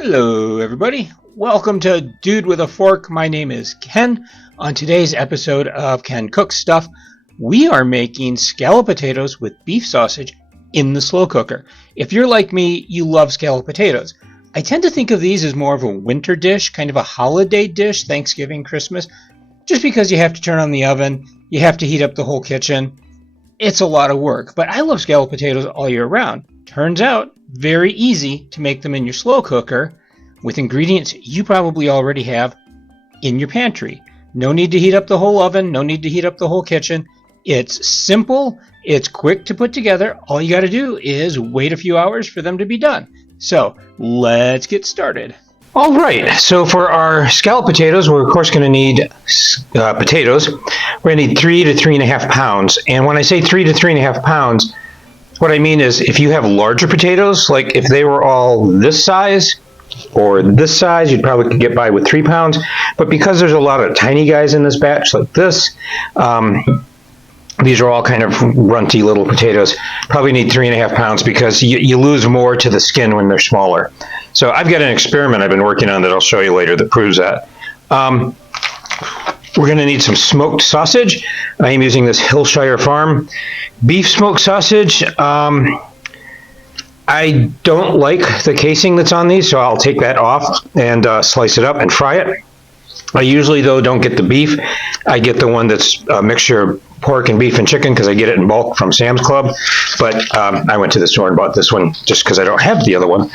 Hello, everybody. Welcome to Dude with a Fork. My name is Ken. On today's episode of Ken Cooks Stuff, we are making scalloped potatoes with beef sausage in the slow cooker. If you're like me, you love scalloped potatoes. I tend to think of these as more of a winter dish, kind of a holiday dish, Thanksgiving, Christmas, just because you have to turn on the oven, you have to heat up the whole kitchen. It's a lot of work, but I love scalloped potatoes all year round. Turns out, very easy to make them in your slow cooker with ingredients you probably already have in your pantry. No need to heat up the whole oven, no need to heat up the whole kitchen. It's simple, it's quick to put together. All you got to do is wait a few hours for them to be done. So, let's get started. All right, so for our scalloped potatoes, we're of course going to need potatoes. We're going to need 3 to 3.5 pounds. And when I say 3 to 3.5 pounds, what I mean is if you have larger potatoes, like if they were all this size or this size, you'd probably get by with 3 pounds. But because there's a lot of tiny guys in this batch like this, these are all kind of runty little potatoes. Probably need 3.5 pounds because you lose more to the skin when they're smaller. So I've got an experiment I've been working on that I'll show you later that proves that. We're going to need some smoked sausage. I am using this Hillshire Farm beef smoked sausage. I don't like the casing that's on these, so I'll take that off and slice it up and fry it. I usually, though, don't get the beef. I get the one that's a mixture of pork and beef and chicken because I get it in bulk from Sam's Club. But I went to the store and bought this one just because I don't have the other one.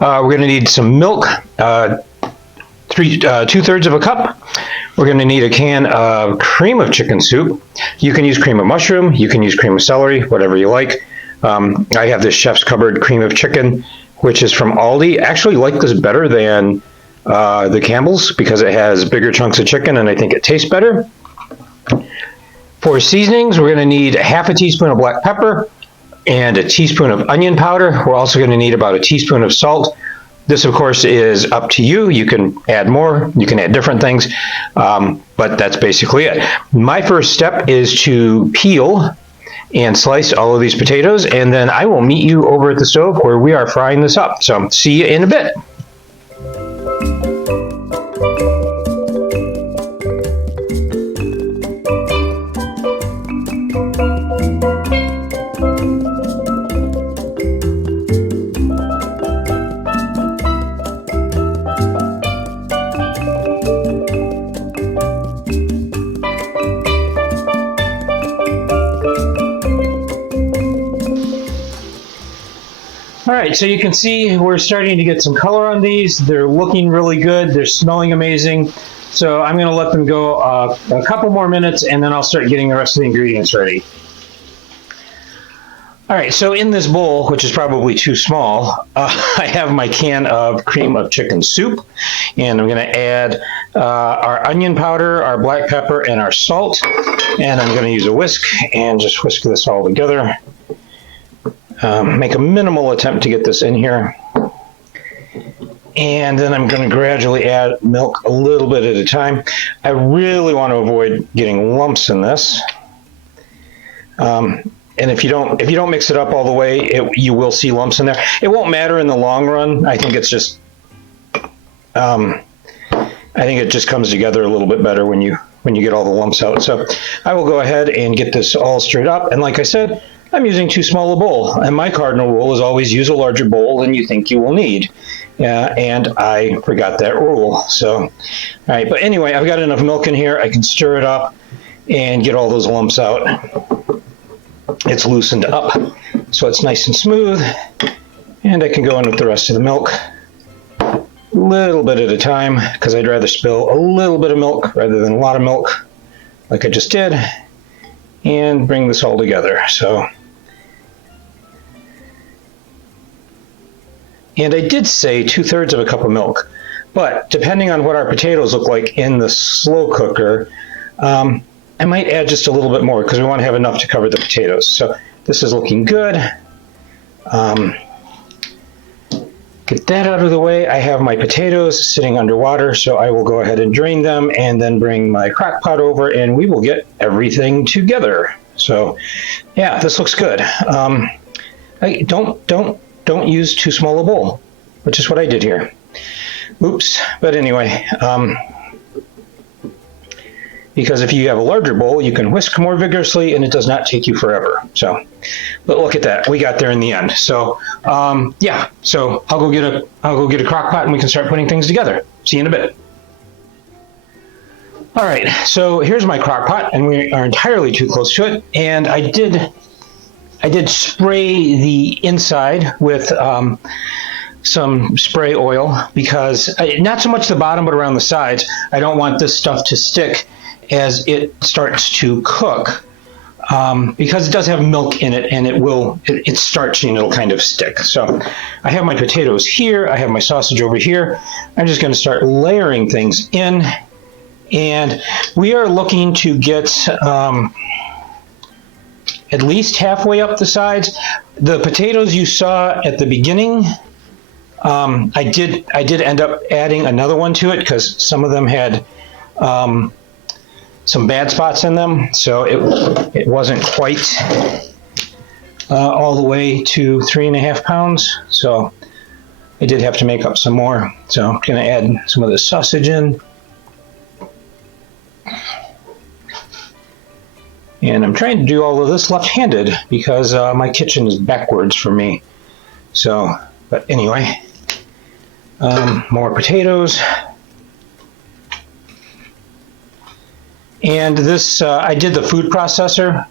We're going to need some milk, 2/3 of a cup. We're going to need a can of cream of chicken soup. You can use cream of mushroom. You can use cream of celery, whatever you like. I have this Chef's Cupboard cream of chicken, which is from Aldi. I actually like this better than the Campbell's because it has bigger chunks of chicken and I think it tastes better. For seasonings, we're going to need half a teaspoon of black pepper and a teaspoon of onion powder. We're also going to need about a teaspoon of salt. This, of course, is up to you. You can add more. You can add different things, but that's basically it. My first step is to peel and slice all of these potatoes, and then I will meet you over at the stove where we are frying this up. So see you in a bit. All right, so you can see we're starting to get some color on these. They're looking really good. They're smelling amazing. So I'm going to let them go a couple more minutes, and then I'll start getting the rest of the ingredients ready. All right, so in this bowl, which is probably too small, I have my can of cream of chicken soup, and I'm going to add our onion powder, our black pepper, and our salt, and I'm going to use a whisk and just whisk this all together. Make a minimal attempt to get this in here. And then I'm going to gradually add milk a little bit at a time. I really want to avoid getting lumps in this. And if you don't mix it up all the way, you will see lumps in there. It won't matter in the long run. I think it's just I think it just comes together a little bit better when you get all the lumps out. So I will go ahead and get this all stirred up. And like I said, I'm using too small a bowl, and my cardinal rule is always use a larger bowl than you think you will need. And I forgot that rule. So, all right, but anyway, I've got enough milk in here. I can stir it up and get all those lumps out. It's loosened up, so it's nice and smooth. And I can go in with the rest of the milk, a little bit at a time, because I'd rather spill a little bit of milk rather than a lot of milk, like I just did, and bring this all together. And I did say 2/3 of a cup of milk, but depending on what our potatoes look like in the slow cooker, I might add just a little bit more because we want to have enough to cover the potatoes. So this is looking good. Get that out of the way. I have my potatoes sitting underwater, so I will go ahead and drain them and then bring my crock pot over and we will get everything together. So yeah, this looks good. Don't use too small a bowl, which is what I did here. Oops. But anyway, because if you have a larger bowl, you can whisk more vigorously and it does not take you forever. So, but look at that, we got there in the end. So, yeah, so I'll go get a crock pot and we can start putting things together. See you in a bit. All right, so here's my crock pot, and we are entirely too close to it. And I did spray the inside with some spray oil, because not so much the bottom, but around the sides. I don't want this stuff to stick as it starts to cook, because it does have milk in it, and it's starchy and it'll kind of stick. So I have my potatoes here, I have my sausage over here. I'm just going to start layering things in. And we are looking to get at least halfway up the sides. The potatoes you saw at the beginning, I did end up adding another one to it because some of them had some bad spots in them, so it wasn't quite all the way to 3.5 pounds. So I did have to make up some more. So I'm going to add some of the sausage in. And I'm trying to do all of this left-handed because my kitchen is backwards for me. So, but anyway, more potatoes. And this, I did the food processor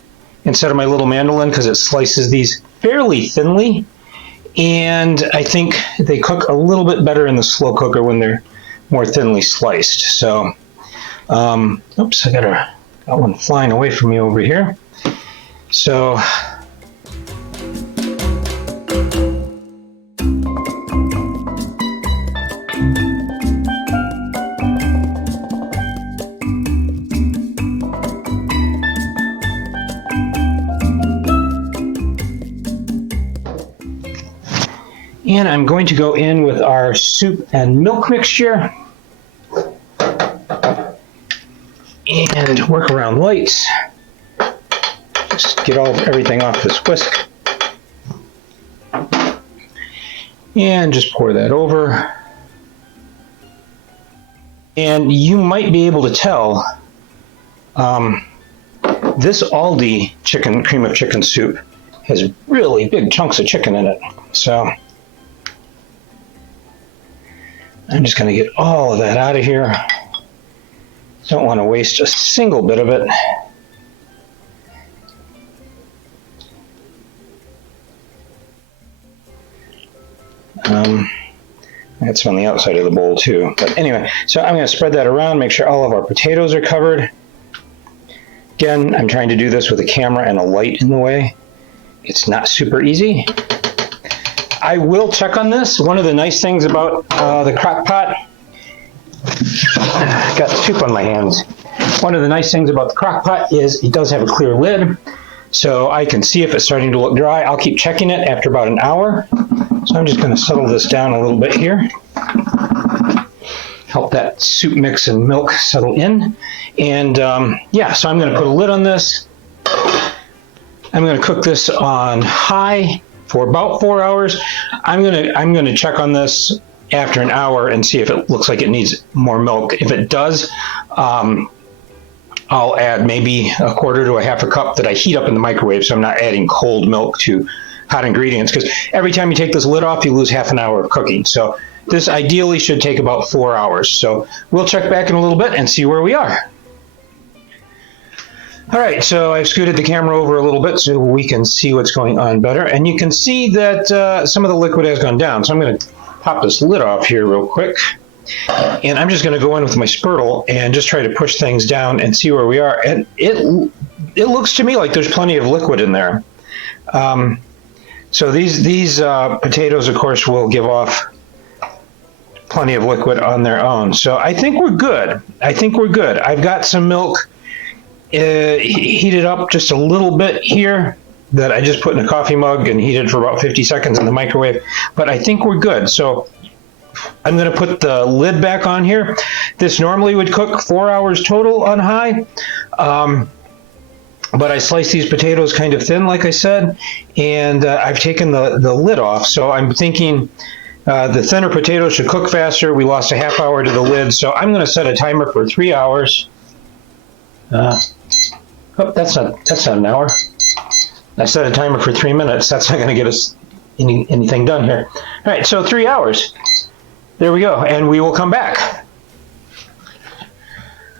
instead of my little mandolin because it slices these fairly thinly. And I think they cook a little bit better in the slow cooker when they're more thinly sliced. So, oops, I got one flying away from me over here. So, and I'm going to go in with our soup and milk mixture. And work around lights. Just get everything off this whisk. And just pour that over. And you might be able to tell this Aldi cream of chicken soup has really big chunks of chicken in it. So I'm just going to get all of that out of here. Don't want to waste a single bit of it. That's on the outside of the bowl too. But anyway, so I'm going to spread that around, make sure all of our potatoes are covered. Again, I'm trying to do this with a camera and a light in the way. It's not super easy. I will check on this. One of the nice things about the crock pot, got soup on my hands. One of the nice things about the crock pot is it does have a clear lid, so I can see if it's starting to look dry. I'll keep checking it after about an hour. So I'm just going to settle this down a little bit here. Help that soup mix and milk settle in. And yeah, so I'm going to put a lid on this. I'm going to cook this on high for about 4 hours. I'm going to check on this after an hour and see if it looks like it needs more milk. If it does, I'll add maybe 1/4 to 1/2 cup that I heat up in the microwave, so I'm not adding cold milk to hot ingredients, because every time you take this lid off, you lose half an hour of cooking. So this ideally should take about 4 hours. So we'll check back in a little bit and see where we are. All right, so I've scooted the camera over a little bit so we can see what's going on better. And you can see that some of the liquid has gone down. So I'm going to pop this lid off here real quick. And I'm just going to go in with my spurtle and just try to push things down and see where we are. And it looks to me like there's plenty of liquid in there. So these potatoes, of course, will give off plenty of liquid on their own. So I think we're good. I've got some milk heated up just a little bit here that I just put in a coffee mug and heated for about 50 seconds in the microwave. But I think we're good. So I'm going to put the lid back on here. This normally would cook 4 hours total on high. But I sliced these potatoes kind of thin, like I said, and I've taken the lid off. So I'm thinking The thinner potatoes should cook faster. We lost a half hour to the lid, so I'm going to set a timer for 3 hours. That's not an hour. I set a timer for 3 minutes. That's not going to get us anything done here. All right, so 3 hours. There we go, and we will come back.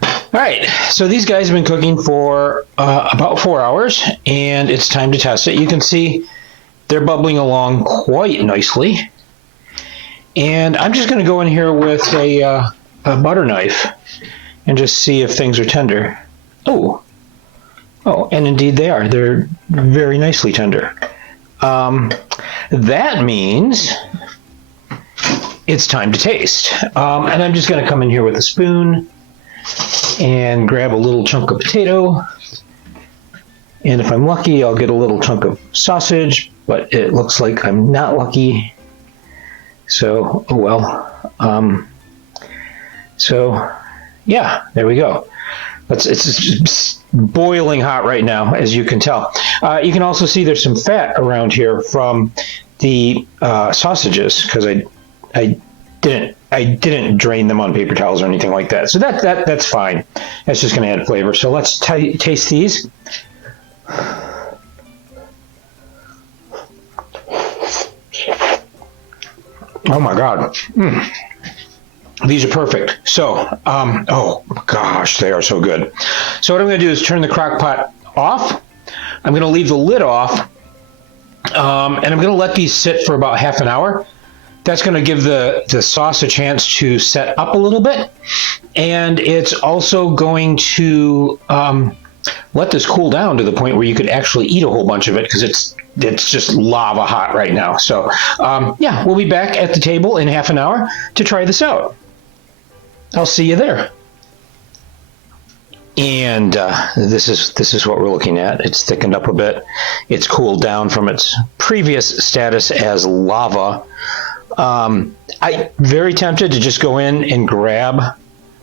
All right, so these guys have been cooking for about 4 hours, and it's time to test it. You can see they're bubbling along quite nicely. And I'm just going to go in here with a butter knife and just see if things are tender. Oh, and indeed they are. They're very nicely tender. That means it's time to taste. And I'm just going to come in here with a spoon and grab a little chunk of potato. And if I'm lucky, I'll get a little chunk of sausage, but it looks like I'm not lucky. So, oh well. So, yeah, there we go. It's boiling hot right now, as you can tell. You can also see there's some fat around here from the sausages, because I didn't drain them on paper towels or anything like that. So that's fine. That's just going to add flavor. So let's taste these. Oh my God. These are perfect. So, oh gosh, they are so good. So what I'm going to do is turn the crock pot off. I'm going to leave the lid off. And I'm going to let these sit for about half an hour. That's going to give the sauce a chance to set up a little bit. And it's also going to let this cool down to the point where you could actually eat a whole bunch of it, because it's just lava hot right now. So yeah, we'll be back at the table in half an hour to try this out. I'll see you there. And this is what we're looking at. It's thickened up a bit. It's cooled down from its previous status as lava. I'm very tempted to just go in and grab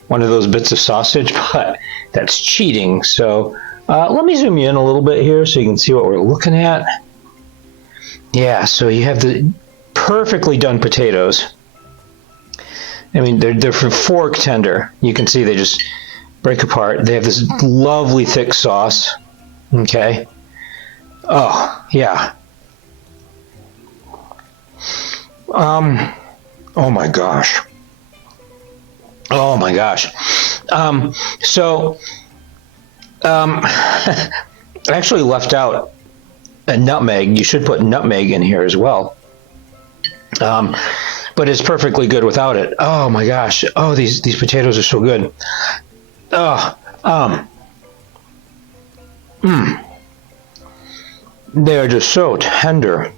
one of those bits of sausage, but that's cheating. So let me zoom you in a little bit here so you can see what we're looking at. Yeah, so you have the perfectly done potatoes. I mean, they're fork tender. You can see they just break apart. They have this lovely thick sauce. Okay. Oh, yeah. Oh my gosh. Oh my gosh. I actually left out a nutmeg. You should put nutmeg in here as well. But it's perfectly good without it. Oh my gosh. Oh, these potatoes are so good. Oh, they are just so tender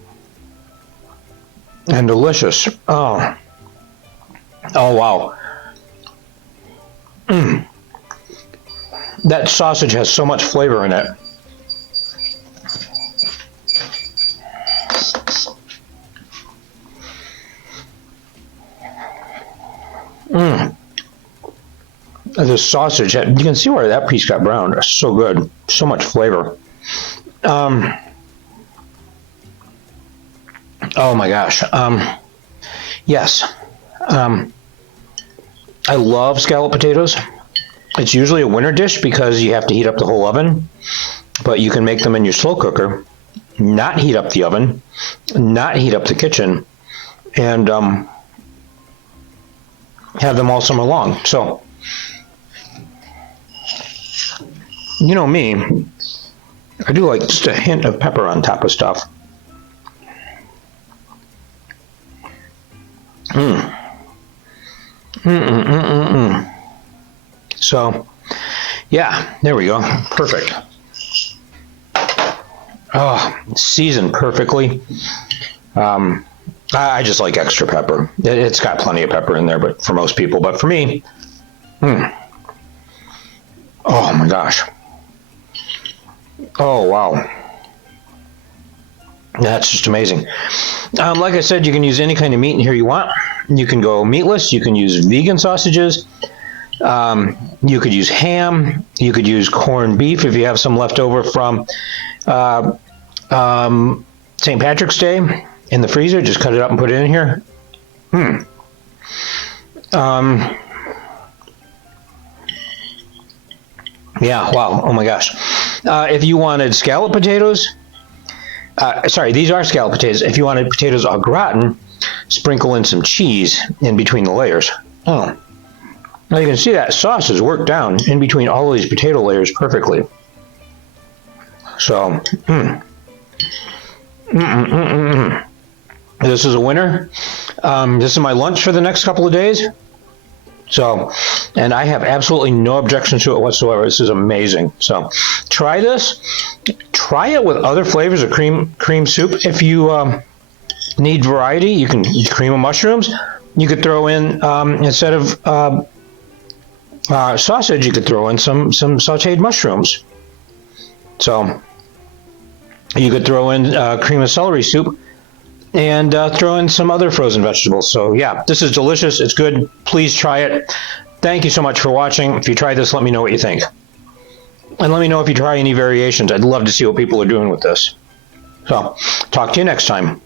and delicious. Oh wow. That sausage has so much flavor in it. The sausage, you can see where that piece got browned. It's so good, so much flavor. Oh my gosh. Yes. I love scalloped potatoes. It's usually a winter dish because you have to heat up the whole oven, but you can make them in your slow cooker, not heat up the oven, not heat up the kitchen, and have them all summer long. So, you know me, I do like just a hint of pepper on top of stuff. So, yeah, there we go. Perfect. Oh, seasoned perfectly. I just like extra pepper. It's got plenty of pepper in there, but for most people. But for me, oh my gosh. Oh, wow. That's just amazing. Like I said, you can use any kind of meat in here you want. You can go meatless. You can use vegan sausages. You could use ham. You could use corned beef if you have some left over from St. Patrick's Day in the freezer. Just cut it up and put it in here. Yeah, wow. Oh my gosh. If you wanted scalloped potatoes, sorry, these are scalloped potatoes. If you wanted potatoes au gratin, sprinkle in some cheese in between the layers. Oh. Now you can see that sauce is worked down in between all of these potato layers perfectly. So, this is a winner. This is my lunch for the next couple of days. So, and I have absolutely no objections to it whatsoever. This is amazing. So, try this. Try it with other flavors of cream soup. If you need variety, you can cream of mushrooms. You could throw in instead of sausage, you could throw in some sautéed mushrooms. So, you could throw in cream of celery soup. And throw in some other frozen vegetables. So yeah, this is delicious. It's good. Please try it. Thank you so much for watching. If you try this, let me know what you think. And let me know if you try any variations. I'd love to see what people are doing with this. So, talk to you next time.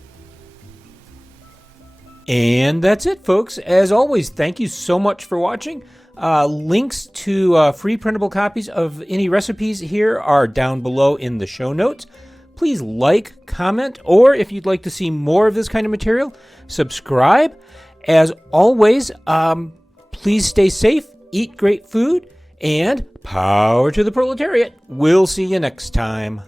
And that's it, folks. As always, thank you so much for watching. Links to free printable copies of any recipes here are down below in the show notes. Please like, comment, or if you'd like to see more of this kind of material, subscribe. As always, please stay safe, eat great food, and power to the proletariat. We'll see you next time.